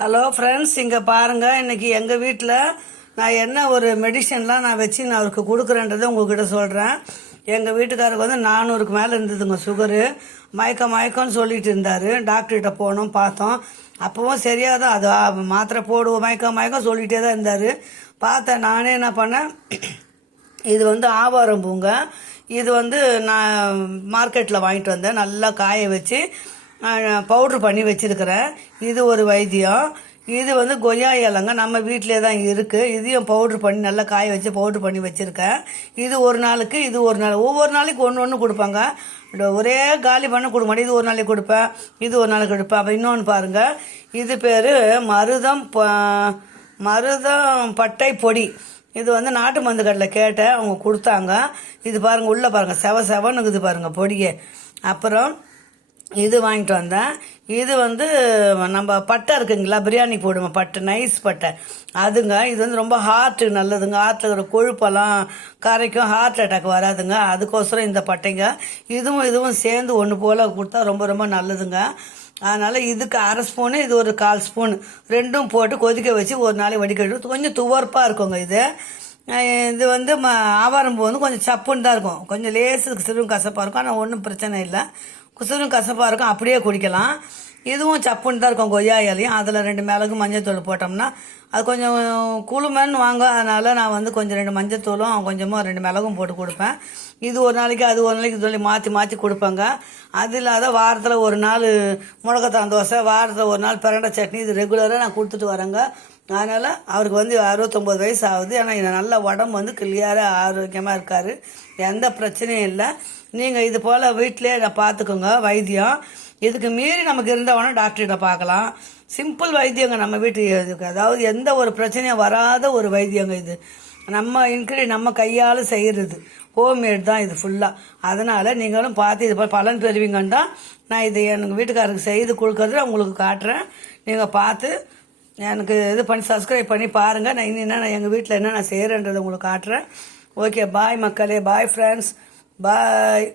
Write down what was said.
Hello friends, இங்கே பாருங்கள். இன்றைக்கி எங்கள் வீட்டில் நான் என்ன ஒரு மெடிசன்லாம் நான் வச்சு நான் அவருக்கு கொடுக்குறேன்றதை உங்கள்கிட்ட சொல்கிறேன். எங்கள் வீட்டுக்காரருக்கு வந்து 400க்கு மேலே இருந்ததுங்க சுகரு. மயக்கம்னு சொல்லிட்டு இருந்தார். டாக்டர்கிட்ட போனோம், பார்த்தோம். அப்போவும் சரியாக தான் அது மாத்திரை போடுவோம், மயக்கம் சொல்லிகிட்டே தான் இருந்தார். பார்த்தேன். நானே என்ன பண்ணேன், இது வந்து ஆவாரம் பூங்க. இது வந்து நான் மார்க்கெட்டில் வாங்கிட்டு வந்தேன். நல்லா காய வச்சு பவுட்ரு பண்ணி வச்சுருக்கிறேன். இது ஒரு வைத்தியம். இது வந்து கொய்யா இலைங்க, நம்ம வீட்டிலே தான் இருக்குது. இதையும் பவுட்ரு பண்ணி நல்லா காய வச்சு பவுட்ரு பண்ணி வச்சுருக்கேன். இது ஒரு நாளுக்கு, இது ஒரு நாள், ஒவ்வொரு நாளைக்கு ஒன்று கொடுப்பாங்க. ஒரே காலி பண்ண கொடுக்க மாட்டேன். இது ஒரு நாளைக்கு கொடுப்பேன், இது ஒரு நாளைக்கு கொடுப்பேன். அப்போ இன்னொன்று பாருங்கள், இது பேர் மருதம் பட்டை பொடி. இது வந்து நாட்டு மருந்து கடையில் கேட்டேன், அவங்க கொடுத்தாங்க. இது பாருங்கள், உள்ளே பாருங்கள், செவனுக்குது பாருங்கள் பொடியே. அப்புறம் இது வாங்கிட்டு வந்தேன். இது வந்து நம்ம பட்டை இருக்குங்களா, பிரியாணி போடுவோம் பட்டை, நைஸ் பட்டை அதுங்க. இது வந்து ரொம்ப ஹார்ட்டு நல்லதுங்க. ஹார்ட்டில் இருக்கிற கொழுப்பெல்லாம் கரைக்கும், ஹார்ட் அட்டாக் வராதுங்க. அதுக்கோசரம் இந்த பட்டைங்க இதுவும் சேர்ந்து ஒன்று போல் கொடுத்தா ரொம்ப ரொம்ப நல்லதுங்க. அதனால் இதுக்கு 1/2 ஸ்பூனு, இது ஒரு 1/4 ஸ்பூன், ரெண்டும் போட்டு கொதிக்க வச்சு ஒரு நாளைக்கு வடிகட்டி கொஞ்சம் துவர்ப்பாக இருக்குங்க. இது வந்து ஆவாரம் பூ வந்து கொஞ்சம் சப்புன்னு தான் இருக்கும், கொஞ்சம் லேசுக்கு சிறும் கசப்பாக இருக்கும். ஆனால் ஒன்றும் பிரச்சனை இல்லை, குசுரும் கசப்பாக இருக்கும், அப்படியே குடிக்கலாம். இதுவும் சப்புன்னு தான் இருக்கும், கொய்யா இலையும். அதில் 2 மிளகு மஞ்சத்தூள் போட்டோம்னா அது கொஞ்சம் குளுமன்னு வாங்க. அதனால் நான் வந்து கொஞ்சம் 2 மஞ்சத்தூளும் கொஞ்சமாக 2 மிளகும் போட்டு கொடுப்பேன். இது ஒரு நாளைக்கு, அது ஒரு நாளைக்கு, சொல்லி மாற்றி கொடுப்பேங்க. அது இல்லாத வாரத்தில் ஒரு நாள் முடக்கத்தான் தோசை, வாரத்தில் ஒரு நாள் பிரண்டை சட்னி, இது ரெகுலராக நான் கொடுத்துட்டு வரேங்க. அதனால் அவருக்கு வந்து 69 வயசு ஆகுது. ஆனால் நல்ல உடம்பு வந்து கிளியராக ஆரோக்கியமாக இருக்கார், எந்த பிரச்சனையும் இல்லை. நீங்கள் இது போல் வீட்டிலே நான் பார்த்துக்கோங்க வைத்தியம். இதுக்கு மீறி நமக்கு இருந்தவொன்னே டாக்டர்கிட்ட பார்க்கலாம். சிம்பிள் வைத்தியங்க நம்ம வீட்டுக்கு, அதாவது எந்த ஒரு பிரச்சனையும் வராத ஒரு வைத்தியங்க இது. நம்ம கையால் செய்கிறது, ஹோம்மேட் தான் இது ஃபுல்லாக. அதனால் நீங்களும் பார்த்து இது போல் பலன் பெறுவீங்கன்னு தான் நான் இது எனக்கு வீட்டுக்காரருக்கு செய்து கொடுக்கறது உங்களுக்கு காட்டுறேன். நீங்கள் பார்த்து எனக்கு இது பண்ணி சப்ஸ்கிரைப் பண்ணி பாருங்கள். நான் என்னென்ன எங்கள் வீட்டில் என்ன நான் செய்கிறேன்றதை உங்களுக்கு காட்டுறேன். ஓகே, பாய் மக்களே, பாய் ஃப்ரெண்ட்ஸ், பாய்.